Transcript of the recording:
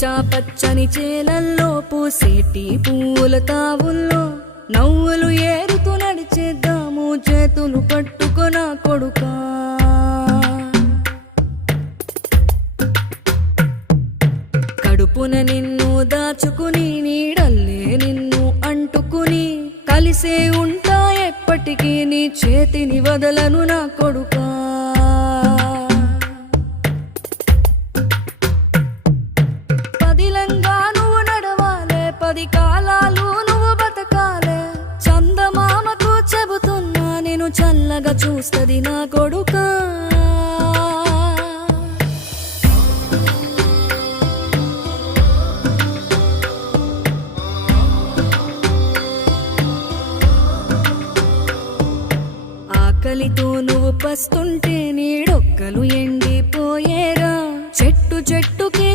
పచ్చా పచ్చని చేలల్లో పూసేటి పూల తావుల్లో నవ్వులు ఏరుతూ నడిచేద్దాము చేతులు పట్టుకొన కొడుకా. కడుపున నిన్ను దాచుకుని నీడల్లే నిన్ను అంటుకుని కలిసే ఉంటా ఎప్పటికీ నీ చేతిని వదలను నా కొడుకా. పదిలంగా నువ్వు నడవాలే, 10 కాలాలు నువ్వు బతకాలే. చందమామకు చెబుతున్నా నేను చల్లగా చూస్తది నా కొడుకా. ఆకలితో నువ్వు పస్తుంటే నీడొక్కలు ఎండిపోయేరా. చెట్టు చెట్టుకి